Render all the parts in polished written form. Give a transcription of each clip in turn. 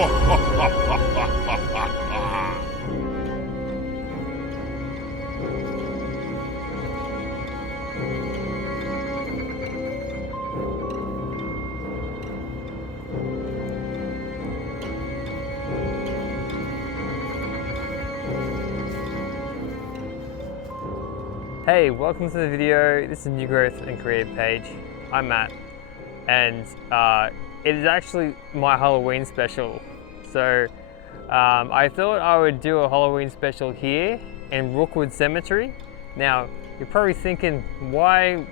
Hey, welcome to the video. This is New Growth and Career page. I'm Matt, and it is actually my Halloween special. So I thought I would do a Halloween special here in Rookwood Cemetery. Now you're probably thinking, why,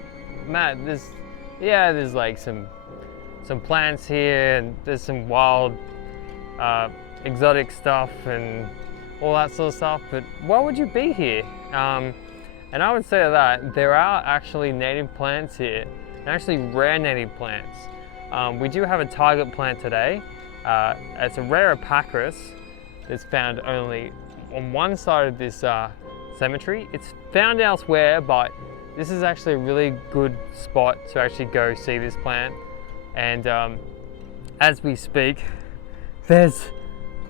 Matt? There's like some plants here, and there's some wild exotic stuff and all that sort of stuff. But why would you be here? And I would say that there are actually native plants here, and actually rare native plants. We do have a target plant today. It's a rare Epacris that's found only on one side of this cemetery. It's found elsewhere, but this is actually a really good spot to actually go see this plant. And as we speak, there's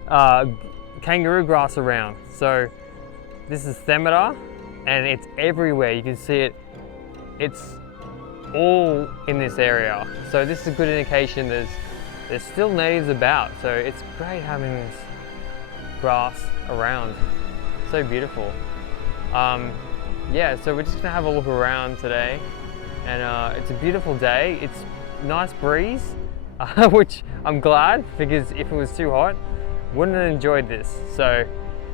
kangaroo grass around. So this is Themata, and it's everywhere. You can see it. It's all in this area. So this is a good indication there's still natives about. So it's great having this grass around. So beautiful. Yeah, so we're just gonna have a look around today, and it's a beautiful day. It's nice breeze, which I'm glad, because if it was too hot, wouldn't have enjoyed this. So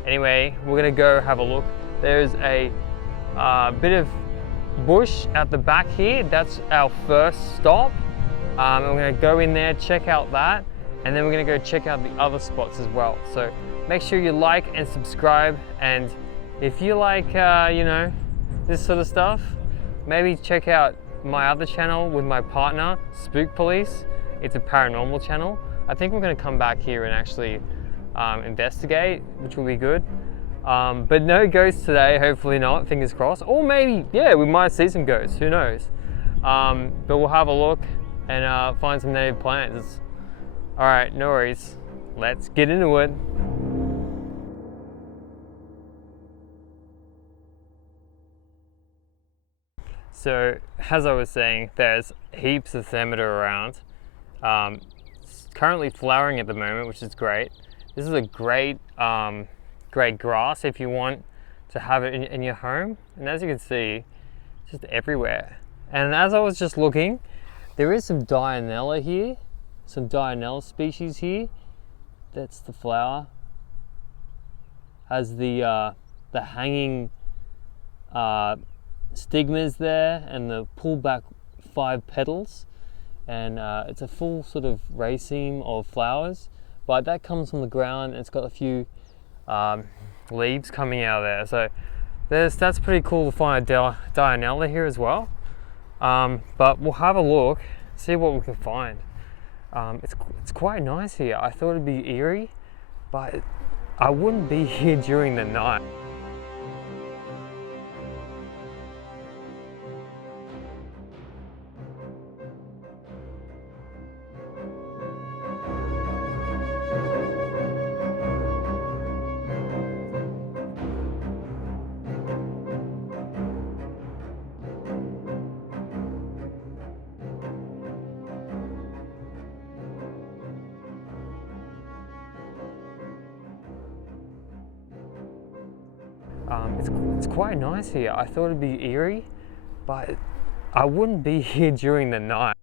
anyway, we're gonna go have a look. There's a bit of bush at the back here. That's our first stop. And we're gonna go in there, check out that, and then we're gonna go check out the other spots as well. So make sure you like and subscribe, and if you like, you know, this sort of stuff, maybe check out my other channel with my partner, Spook Police. It's a paranormal channel. I think we're gonna come back here and actually investigate, which will be good. But no ghosts today, hopefully not, fingers crossed. Or maybe, yeah, we might see some ghosts, who knows. But we'll have a look and find some native plants. All right, no worries. Let's get into it. So, as I was saying, there's heaps of Themata around. It's currently flowering at the moment, which is great. This is a great grass if you want to have it in your home. And as you can see, it's just everywhere. And as I was just looking, there is some Dianella here, some Dianella species here. That's the flower. Has the hanging stigmas there and the pull back 5 petals. And it's a full sort of raceme of flowers, but that comes from the ground, and it's got a few leaves coming out of there. So that's pretty cool to find a Dianella here as well. But we'll have a look, see what we can find. It's quite nice here. I thought it'd be eerie, but I wouldn't be here during the night. It's quite nice here. I thought it'd be eerie, but I wouldn't be here during the night.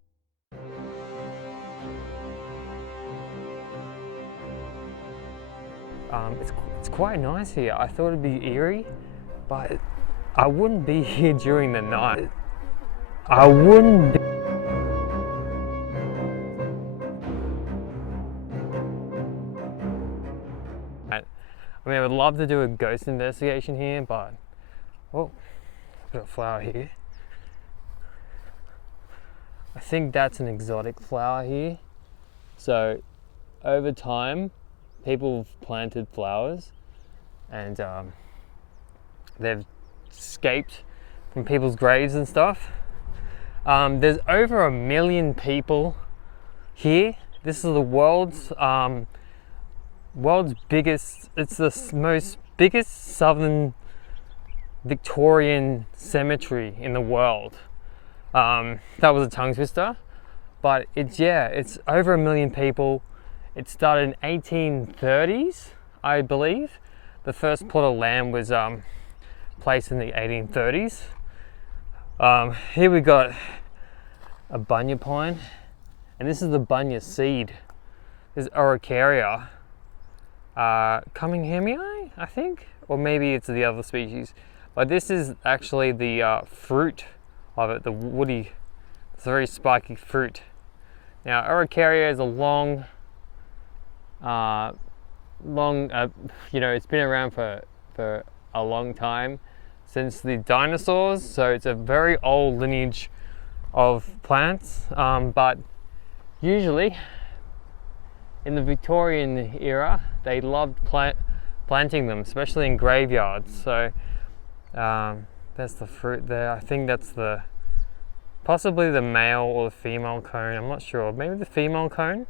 It's quite nice here. I thought it'd be eerie, but I wouldn't be here during the night. I wouldn't be. I mean, I would love to do a ghost investigation here, but, oh, I've got a flower here. I think that's an exotic flower here. So, over time, people have planted flowers, and they've escaped from people's graves and stuff. There's over 1 million people here. This is the world's world's biggest, it's the most biggest southern Victorian cemetery in the world. That was a tongue twister, but it's over 1 million people. It started in 1830s, I believe. The first plot of land was placed in the 1830s. Here we got a bunya pine, and this is the bunya seed. This is Araucaria Cumminghamii, I think, or maybe it's the other species. But this is actually the fruit of it, the woody, it's a very spiky fruit. Now, Araucaria is a long, it's been around for a long time, since the dinosaurs, so it's a very old lineage of plants, but usually in the Victorian era, they loved planting them, especially in graveyards. So there's the fruit there. I think that's possibly the male or the female cone. I'm not sure. Maybe the female cone.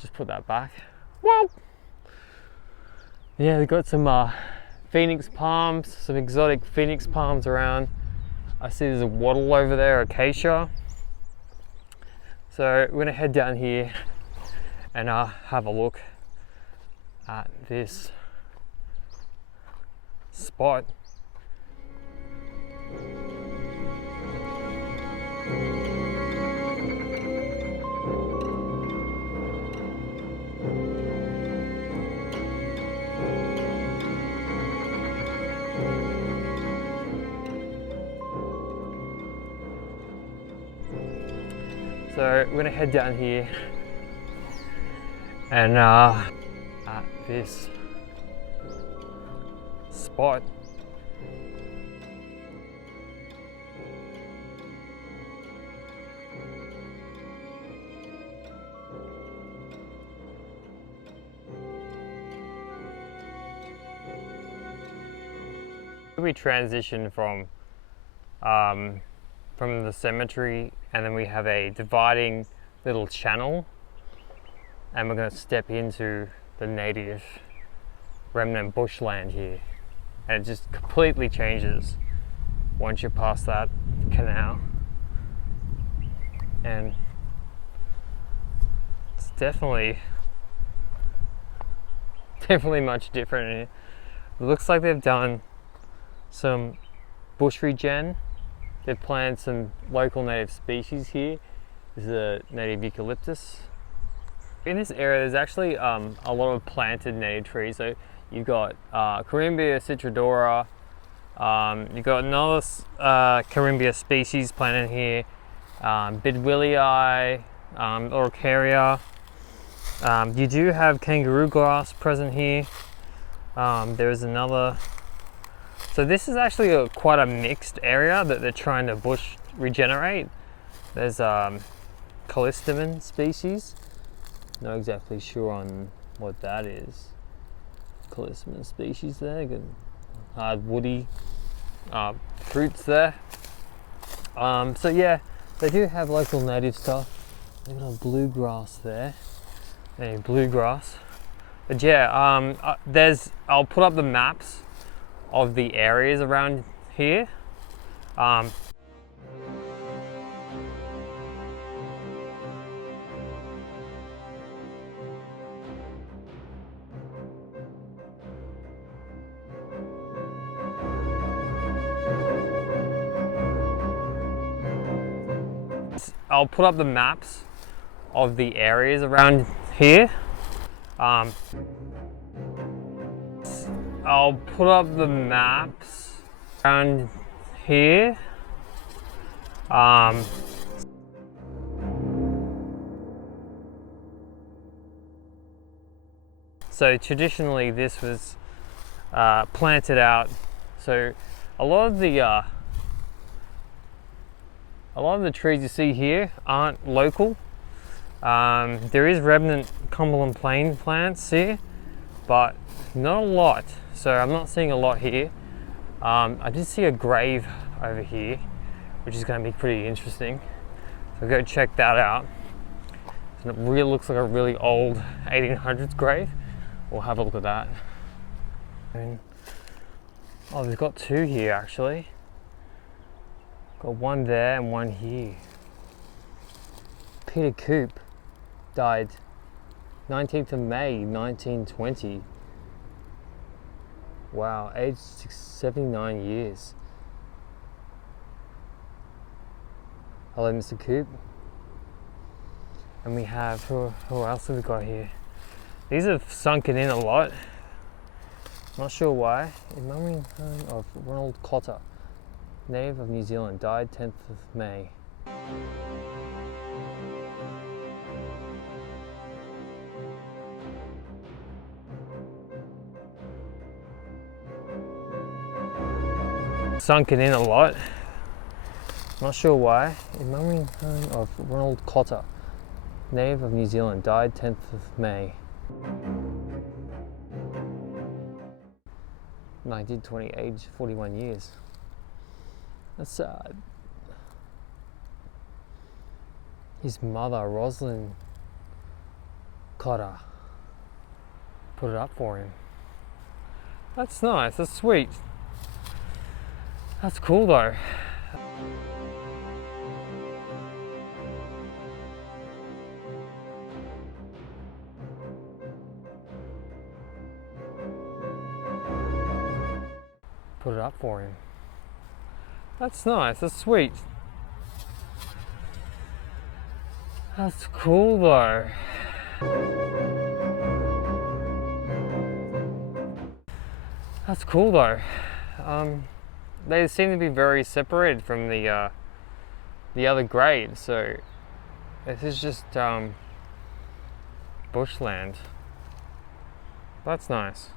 Just put that back. Whoa! Yeah, we've got some phoenix palms, some exotic phoenix palms around. I see there's a wattle over there, acacia. So we're gonna head down here and have a look at this spot. So we're gonna head down here and at this spot. We transition from the cemetery, and then we have a dividing little channel, and we're going to step into the native remnant bushland here, and it just completely changes once you pass that canal, and it's definitely much different in here. It looks like they've done some bush regen. They've planted some local native species here. This is a native eucalyptus. In this area, there's actually a lot of planted native trees. So you've got Corymbia citrodora. You've got another Corymbia species planted here. Bidwillii, Araucaria. You do have kangaroo grass present here. There's another. So this is actually quite a mixed area that they're trying to bush regenerate. There's callistemon species. Not exactly sure on what that is. Callistemon species there. Good hard woody fruits there. So yeah, they do have local native stuff. They've got a bluegrass there. A bluegrass. But yeah, I'll put up the maps of the areas around here. I'll put up the maps of the areas around here. I'll put up the maps around here. So traditionally this was planted out. So a lot of the trees you see here aren't local. There is remnant Cumberland Plain plants here, but not a lot. So I'm not seeing a lot here. I did see a grave over here, which is going to be pretty interesting. So go check that out. And it really looks like a really old 1800s grave, we'll have a look at that. And, oh, we've got two here actually. Got one there and one here. Peter Coop died 19th of May 1920. Wow, aged 79 years. Hello, Mr. Coop. And we have, who else have we got here? These have sunken in a lot. Not sure why. In memory of Ronald Cotter, native of New Zealand, died 10th of May. Sunken in a lot. Not sure why. In memory of Ronald Cotter, native of New Zealand, died 10th of May. 1920, age 41 years. That's sad. His mother, Rosalind Cotter, put it up for him. That's nice, that's sweet. That's cool though. Put it up for him. That's nice, that's sweet. That's cool though. That's cool though. They seem to be very separated from the other graves, so this is just bushland. That's nice.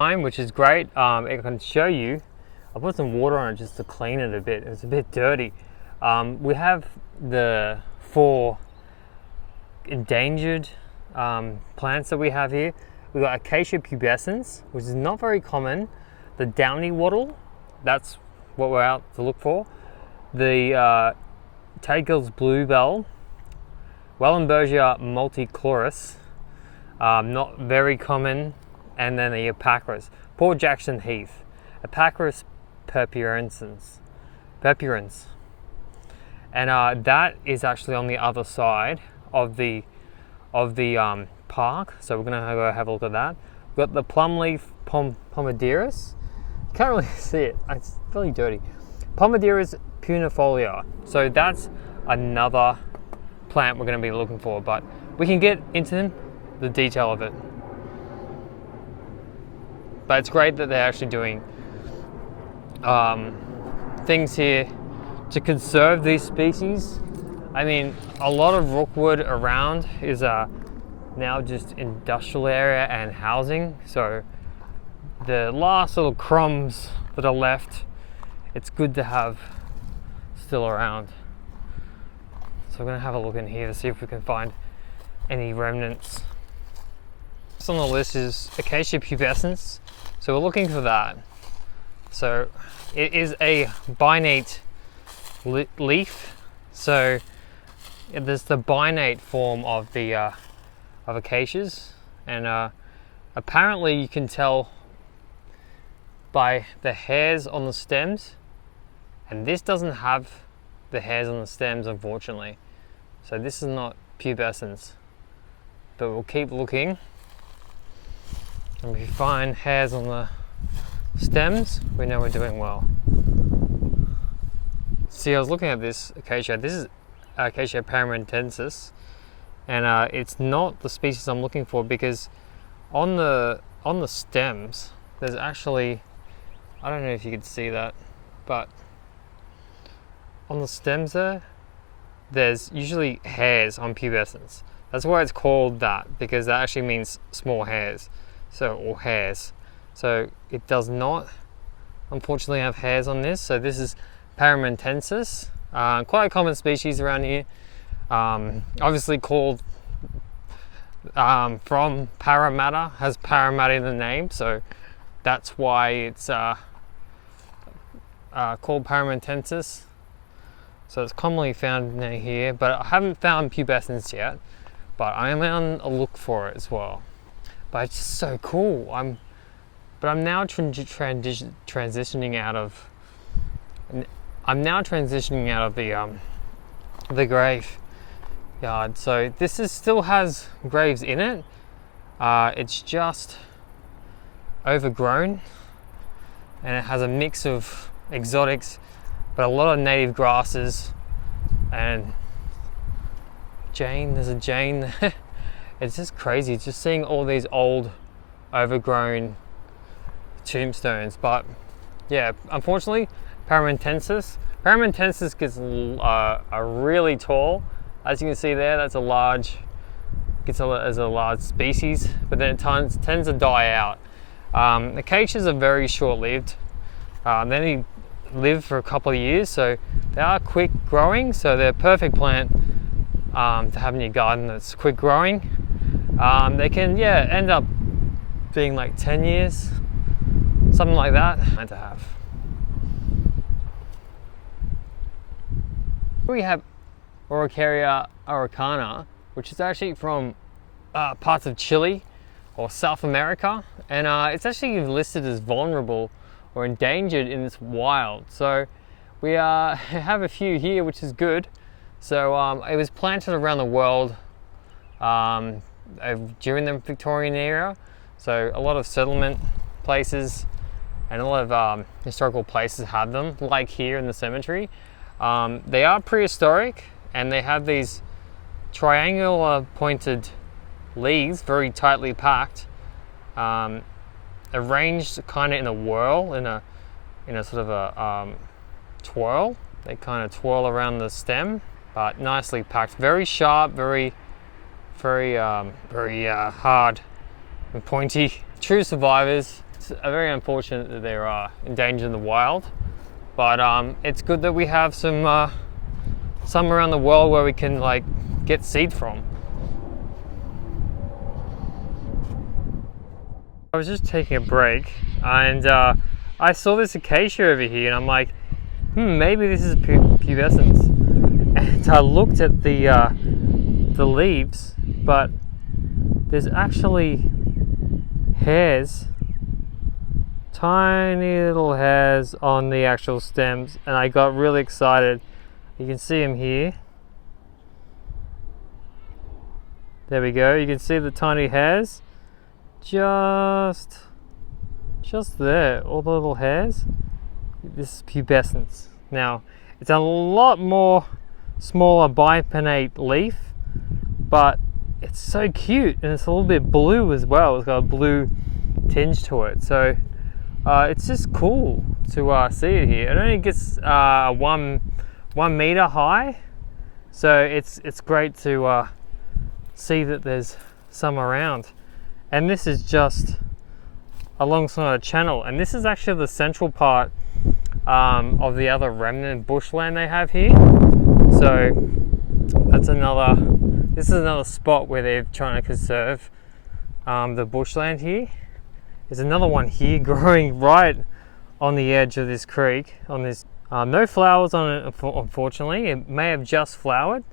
Which is great. I can show you. I put some water on it just to clean it a bit. It's a bit dirty. We have the 4 endangered plants that we have here. We've got Acacia pubescens, which is not very common. The downy wattle, that's what we're out to look for. The Tadgill's bluebell, Wellenbergia multichlorus, not very common. And then the Epacris, Port Jackson Heath, Epacris purpurans. And that is actually on the other side of the park. So we're gonna go have a look at that. We've got the plumleaf pomaderus. Can't really see it, it's fairly dirty. Pomaderus punifolia. So that's another plant we're gonna be looking for, but we can get into the detail of it. But it's great that they're actually doing things here to conserve these species. I mean, a lot of Rookwood around is now just industrial area and housing. So the last little crumbs that are left, it's good to have still around. So we're gonna have a look in here to see if we can find any remnants. Next on the list is Acacia pubescens. So we're looking for that. So it is a binnate leaf. So there's the binnate form of the of acacias, and apparently you can tell by the hairs on the stems, and this doesn't have the hairs on the stems, unfortunately. So this is not pubescence, but we'll keep looking. And if we find hairs on the stems, we know we're doing well. See, I was looking at this acacia. This is Acacia paramentensis, and it's not the species I'm looking for, because on the stems there's actually, I don't know if you could see that, but on the stems there's usually hairs on pubescence. That's why it's called that, because that actually means small hairs. So, or hairs. So it does not, unfortunately, have hairs on this. So this is paramentensis, quite a common species around here. Obviously called from Parramatta, has Parramatta in the name, so that's why it's called paramentensis. So it's commonly found near here, but I haven't found pubescens yet. but I am on a look for it as well. But it's just so cool. I'm now transitioning out of. I'm now transitioning out of the graveyard. So this still has graves in it. It's just overgrown, and it has a mix of exotics, but a lot of native grasses. And there's a Jane there. It's just crazy just seeing all these old overgrown tombstones. But yeah, unfortunately, Paramentensis gets really tall. As you can see there, that's a large species, but then it tends to die out. The acacias are very short-lived. They only live for a couple of years, so they are quick growing, so they're a perfect plant to have in your garden that's quick growing. They can end up being like 10 years, something like that, to have. We have Araucaria araucana, which is actually from parts of Chile or South America, and it's actually listed as vulnerable or endangered in this wild. So we have a few here, which is good. So it was planted around the world during the Victorian era. So a lot of settlement places and a lot of historical places have them, like here in the cemetery. They are prehistoric, and they have these triangular pointed leaves, very tightly packed, arranged kind of in a whirl, in a sort of a twirl. They kind of twirl around the stem, but nicely packed. Very sharp, very hard and pointy. True survivors. It's very unfortunate that they're endangered in the wild, but it's good that we have some around the world where we can like get seed from. I was just taking a break, and I saw this acacia over here, and I'm like, maybe this is pubescence. And I looked at the leaves, but there's actually hairs, tiny little hairs on the actual stems, and I got really excited. You can see them here. There we go. You can see the tiny hairs. Just there, all the little hairs. This is pubescence. Now, it's a lot more smaller bipinnate leaf, but it's so cute, and it's a little bit blue as well. It's got a blue tinge to it, so it's just cool to see it here. It only gets 1 meter high, so it's great to see that there's some around. And this is just alongside a channel, and this is actually the central part of the other remnant bushland they have here. So this is another spot where they're trying to conserve the bushland here. There's another one here growing right on the edge of this creek. On this, no flowers on it, unfortunately. It may have just flowered,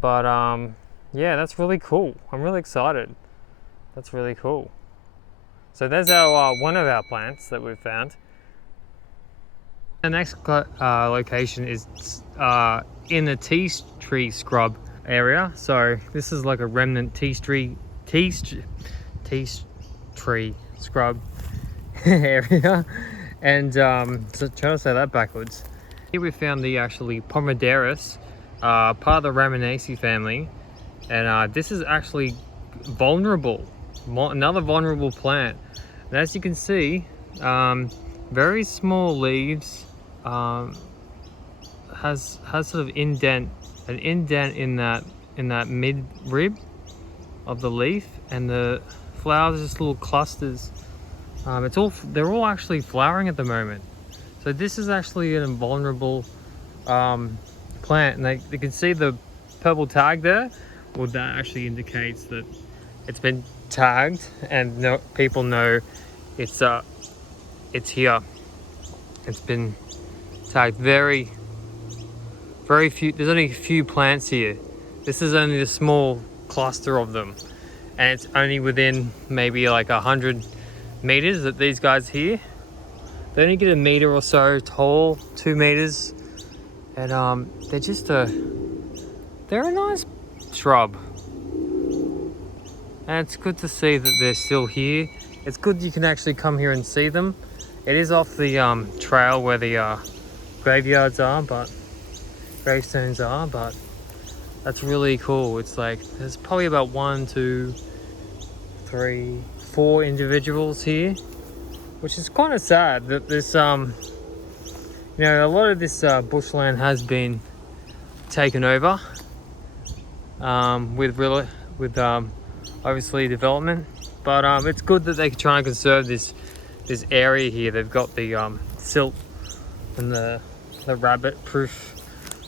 but yeah, that's really cool. I'm really excited. That's really cool. So there's our one of our plants that we've found. The next location is in the tea tree scrub area. So this is like a remnant tea tree scrub area, and so trying to say that backwards. Here we found the actually Pomaderus, part of the Raminaceae family, and this is actually vulnerable. Another vulnerable plant, and as you can see, very small leaves, has sort of an indent in that mid rib of the leaf, and the flowers are just little clusters. They're all actually flowering at the moment, so this is actually an invulnerable plant, and you can see the purple tag there. Well, that actually indicates that it's been tagged, and people know it's here. It's been tagged. Very few. There's only a few plants here. This is only the small cluster of them, and it's only within maybe like 100 meters that these guys here. They only get a meter or so tall, 2 meters, and they're just they're a nice shrub, and it's good to see that they're still here. It's good you can actually come here and see them. It is off the trail where the graveyards are, but gravestones are, but that's really cool. It's like there's probably about 1, 2, 3, 4 individuals here, which is kind of sad that this you know, a lot of this bushland has been taken over with obviously development, but it's good that they try and conserve this area here. They've got the silt and the rabbit proof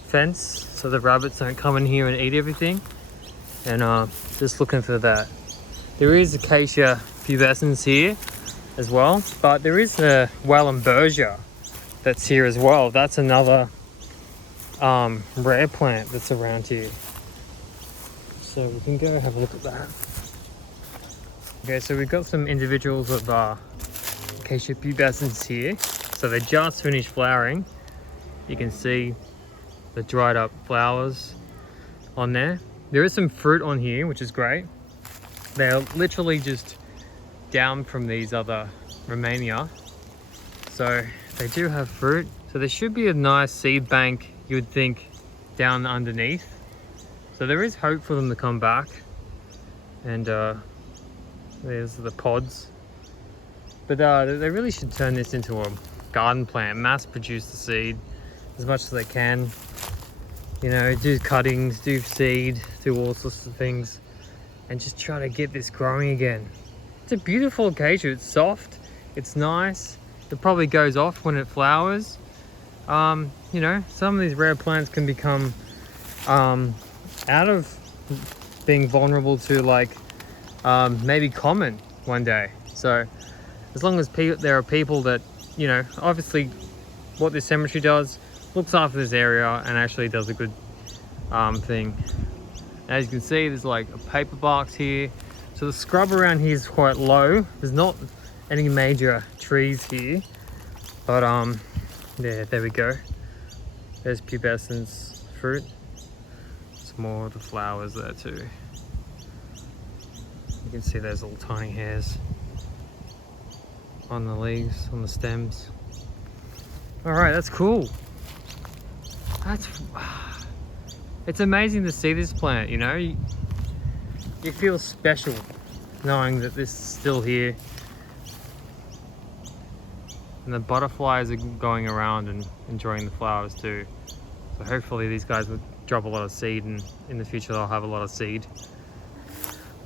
fence, so the rabbits don't come in here and eat everything, and just looking for that. There is acacia pubescens here as well, but there is a Wallenbergia that's here as well. That's another rare plant that's around here, so we can go have a look at that. Okay, so we've got some individuals of acacia pubescens here. So they just finished flowering. You can see the dried up flowers on there. There is some fruit on here, which is great. They're literally just down from these other Romania, so they do have fruit. So there should be a nice seed bank, you would think, down underneath. So there is hope for them to come back. And there's the pods. But they really should turn this into a garden plant, mass produce the seed as much as they can. You know, do cuttings, do seed, do all sorts of things, and just try to get this growing again. It's a beautiful acacia. It's soft, it's nice. It probably goes off when it flowers. You know, some of these rare plants can become out of being vulnerable to like maybe common one day. So as long as there are people that, you know, obviously what this cemetery does, looks after this area and actually does a good thing. As you can see, there's like a paper box here. So the scrub around here is quite low. There's not any major trees here, but yeah, there we go. There's pubescens fruit. Some more of the flowers there too. You can see those little tiny hairs on the leaves, on the stems. All right, that's cool. It's amazing to see this plant, you know. You feel special knowing that this is still here. And the butterflies are going around and enjoying the flowers too. So hopefully these guys will drop a lot of seed, and in the future they'll have a lot of seed.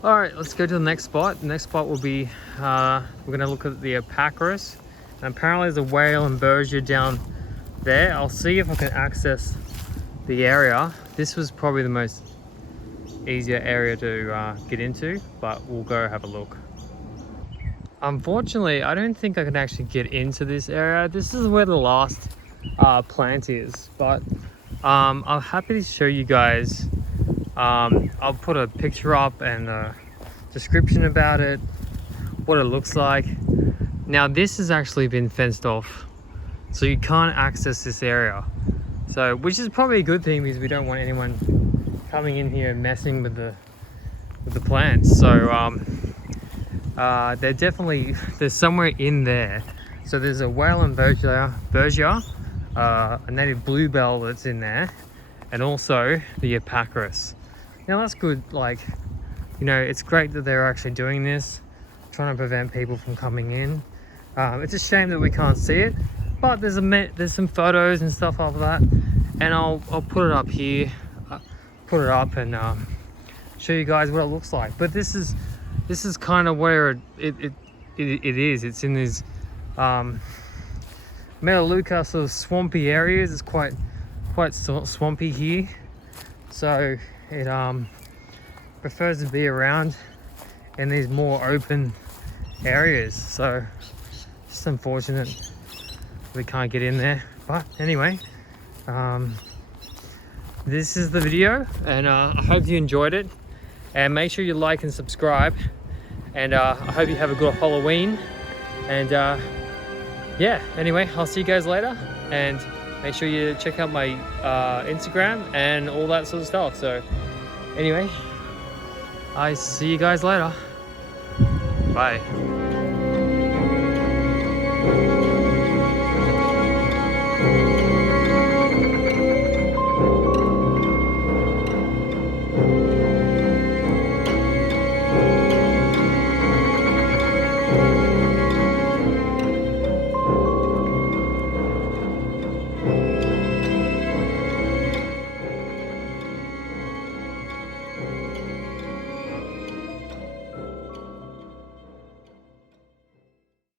All right, let's go to the next spot. The next spot will be, we're gonna look at the Apacorus. And apparently there's a Wallenbergia down there. I'll see if I can access the area. This was probably the most easier area to get into, but we'll go have a look. Unfortunately, I don't think I can actually get into this area. This is where the last plant is, but I'm happy to show you guys. I'll put a picture up and a description about it, what it looks like. Now this has actually been fenced off, so you can't access this area. So, which is probably a good thing because we don't want anyone coming in here and messing with the plants. So they're definitely, there's somewhere in there. So there's a Wallenbergia, a native bluebell that's in there, and also the Apacorus. Now that's good, like, you know, it's great that they're actually doing this, trying to prevent people from coming in. It's a shame that we can't see it, but there's some photos and stuff of that, and I'll put it up here, put it up and show you guys what it looks like. But this is kind of where it is. It's in these Melaleuca sort of swampy areas. It's quite swampy here, so it prefers to be around in these more open areas. So just unfortunate we can't get in there, but anyway, this is the video, and I hope you enjoyed it. And make sure you like and subscribe. And I hope you have a good Halloween. And yeah, anyway, I'll see you guys later. And make sure you check out my Instagram and all that sort of stuff. So anyway, I see you guys later. Bye.